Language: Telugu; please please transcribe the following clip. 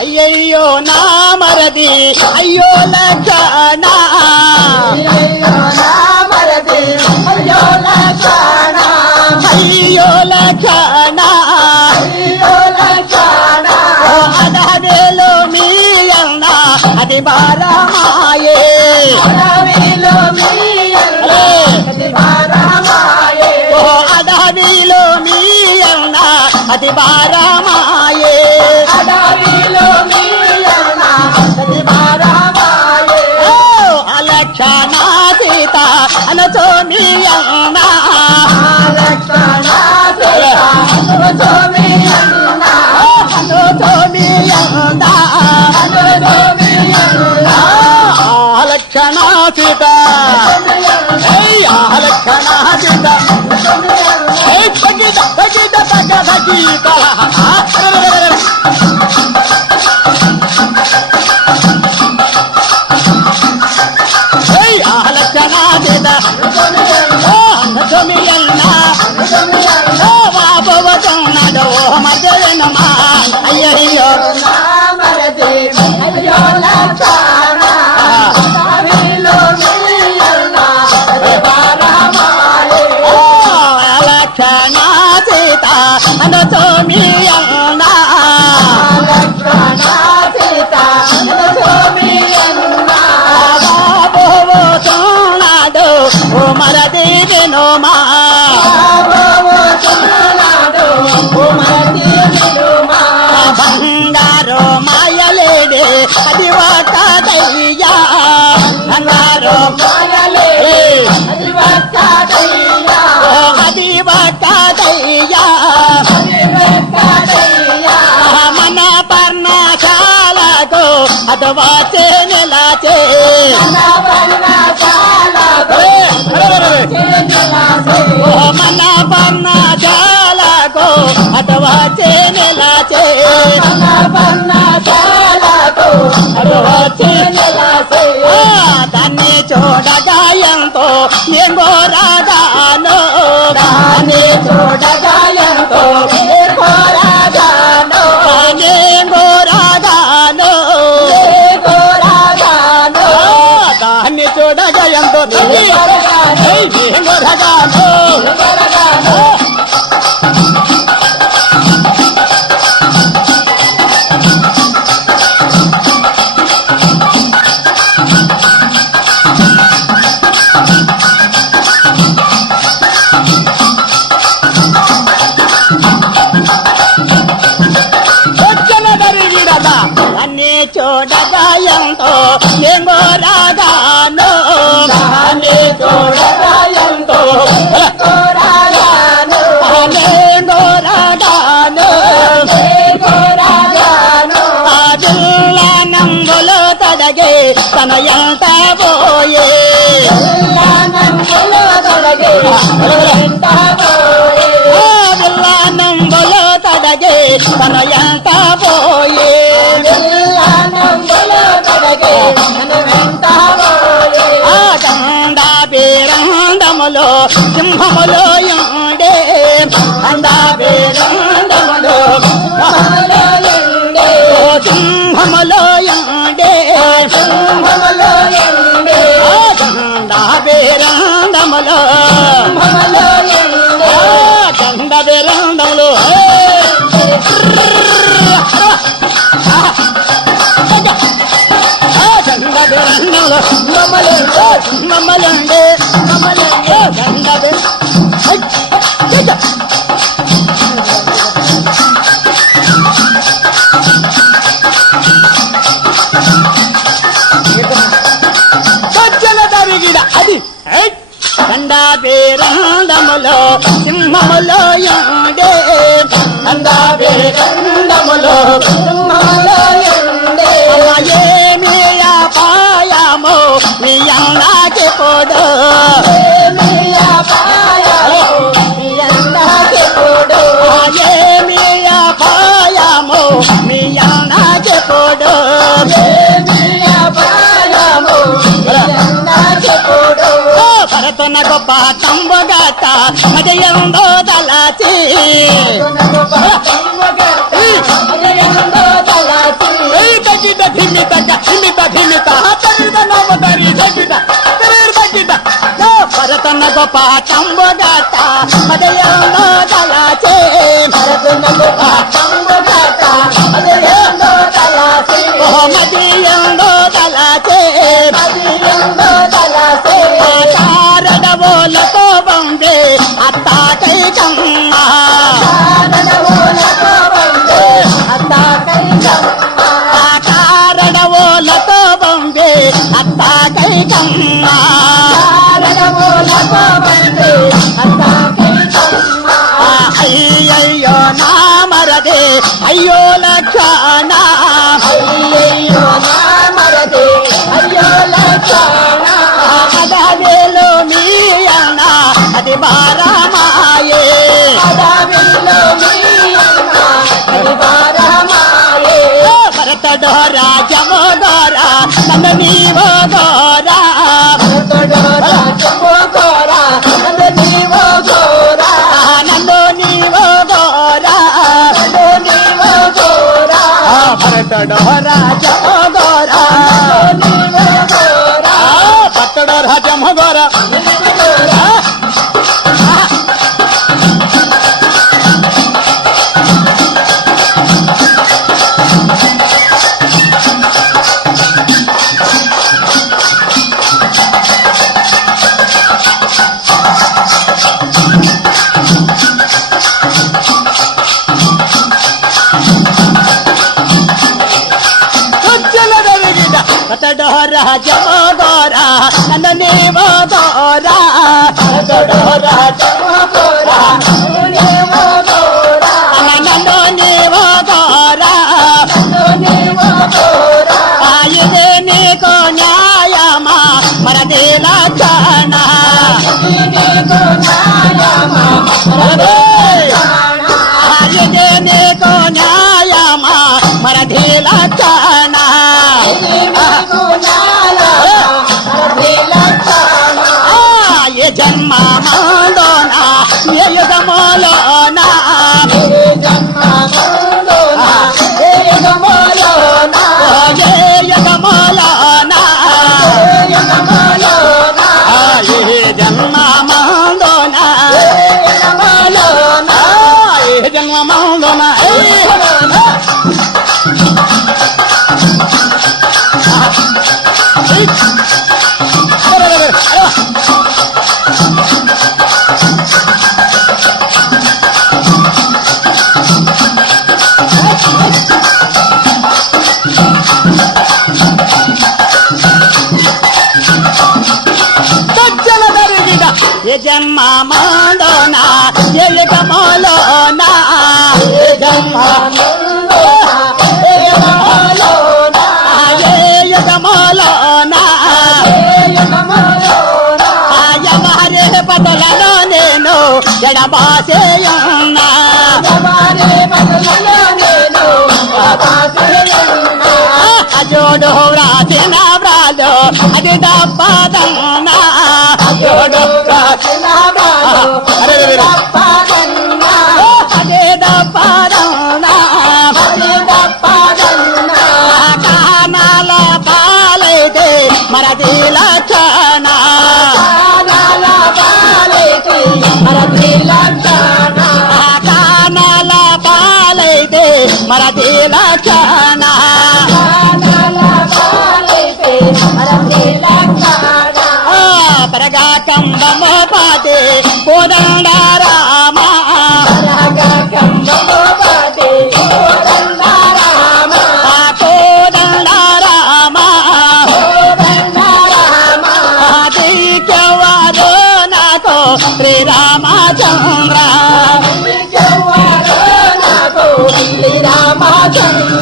అయ్యయ్యో నా మరది అయ్యో లక్షణ అయ్యో నా మరది అయ్యో లక్షణ అయ్యో లక్షణ అయ్యో లక్షణ అడవిలో మీ అన్న అది బారమాయే అడవిలో మీ అన్న అది బారమాయే అడవిలో మీ అన్న అది బారమాయే అడవిలో మీ అన్న అది బారమాయే అలక్షణ సీత అనచో మీ అన్న లక్షణ సీత అనచో మీ అన్న అనచో మీ అన్న అనచో మీ అన్న అలక్షణ సీత అలక్షణ సీత తగ్గిత తగ్గిత తగ్గ తగ్గిత అలక్షణ సీత అనచో మీ అన్న బాబోతున్నాడు మధ్యనమా అయ్యయ్యో నా మరది అయ్యో లక్షణ అడవిలో మీ అన్న అది బారమాయే లక్షణ సీత అనచో మీ అన్న లక్షణ సీత అనచో మీ అన్న బాబోతున్నాడు మరది వినుమా బాబోతున్నాడు మరది వినుమా బంగారు మాయలేడే అది ఒకటయ్యా బంగారు మాయలే అది ఒక్కటయ్యా అది ఒకటయ్యా అది ఒక్కటయ్యా మన పర్ణశాలకు అది వచ్చే నిలచే మన పర్ణశాలకు చేనిలాసే మన పర్ణశాలకు అది వచ్చే నిలచే మన పర్ణశాలకు అది వచ్చే చేనిలాసే దాన్ని చూడగా ఎంతో ఎంగో రాగాను దాన్ని చూడగా ఎంతో కోరగాను ఎంగో రాగాను కోరగాను దాన్ని చూడగా ఎంతో ఎంగో రాగాను అన్ని చూడగా ఎంతో ఎంగో రాగాను దాన్ని చూడగా ఎంతో కోరగాను ఎంగో రాగాను కోరగాను ఆ జిల్ల నంబులో తడగే తన ఎంత పోయే నంబులో తొలగే ఎంత పోయే ఆ జిల్ల నంబులో తడగే తన ఎంత పోయే నంబులో తొలగే ఎంత పోయే ఆ దండ బేరందములో సింహములో యుండే దండ బేరందములో సింహములో యుండే ఆ దండ బేరందములో దండ బేరందములో దండ బేరందములో మమ్మలండే దండ సజ్జల దరిగిడ అది దండ బేరందములో సింహములో యుండే దండ బేరందములో ఏమి పాయమో మీ అన్నకి పోడు ఏమి పాయమో మీ అన్నకి పోడు భరతన గొప్ప ತಂಬಗಾಟ ಮಜೆಯೊಂದೋ ತಲಾಚಿ భరతన్న గొప్ప తంబుగాట మదయంలో దళచే భరతునకు పాఠంబుగాట మదయంలో తలాసి మదయంలో దళచే మదయంలో తలాసి కారడవోలతో బందే అత్తాకై కమ్మ కారణములతో వందే అత్తాకై కమ్మ కారడవోలతో బందే అత్తాకై కమ్మ కారణములతో వందే అత్తాకై కమ్మ అయ్యయ్యో నా మరదే అయ్యో లక్షణ అయ్యయ్యో నా మరదే అయ్యో లక్షణ అదవేలో మీ అన్న అది బారమాయే అడవిలో మీ అన్న పరివారమాయే భరత డోరా జమో డోరా నన్ను నీవో డోరా భరతుడోరా జంబో గోరా నన్ను నీవో గోరా నన్ను నీవో డోరా నన్ను నీవో గోరా భరత డోరా జమో డోరా నన్ను నీవో గోరా భరత డోరా జమో డోరా నీవో గోరా డోరా జమో డోరా నన్ను నీవో డోరా భరతుడోరా జంబో గోరా నన్ను నీవో గోరా నన్ను నీవో డోరా నన్ను నీవో గోరా ఇదే నీకు న్యాయమా మరదే లక్షణ నీకు న్యాయమా మరదే లక్షణ ఇదే నీకు న్యాయమా మరదే లక్షణ నీకు న్యాయమా మరదే లక్షణ ఏ జన్మ మాలోనా ఏ యుగములోనా ఏ జన్మములోన ఏ యుగములోన ఏ యుగములోనా ఏ యుగములోన ఏ జన్మ మాలోనా ఏ యుగములోన ఏ జన్మ మాలోనా ఏ జన్మ మాలోనా ఏ యుగములోనా ఏ జన్మములోన ఏ యుగములోన ఏ యుగములోనా ఏ యుగములోన ఎవరే పదలలో నేను ఎడబాసేయున్నా ఎవరి బదులలో నేను బాధలున్నా అజోడు వ్రాసిన వ్రాలు అది డబ్బదన్నా అజోడు రాసిన వ్రాలు అరే, అరే, అరే. తప్పదన్నా అదే డబ్బదన్నా అది తప్పదన్నా కానాల పాలైతే మరది లక్షణ కానాల పాలైతే మరది లక్షణ కానాల పాలైతే మరది లక్షణ కానాల పాలైతే మరది లక్షణ పరగా కంబము పాతే కోదండ రామా పరగా కంబము పాతే కోదండ రామ కోదండ రామా కోదండ రామ దీకెవ్వదో నాకు శ్రీరామచంద్ర నీకెవ్వరో నాకు శ్రీరామచంద్ర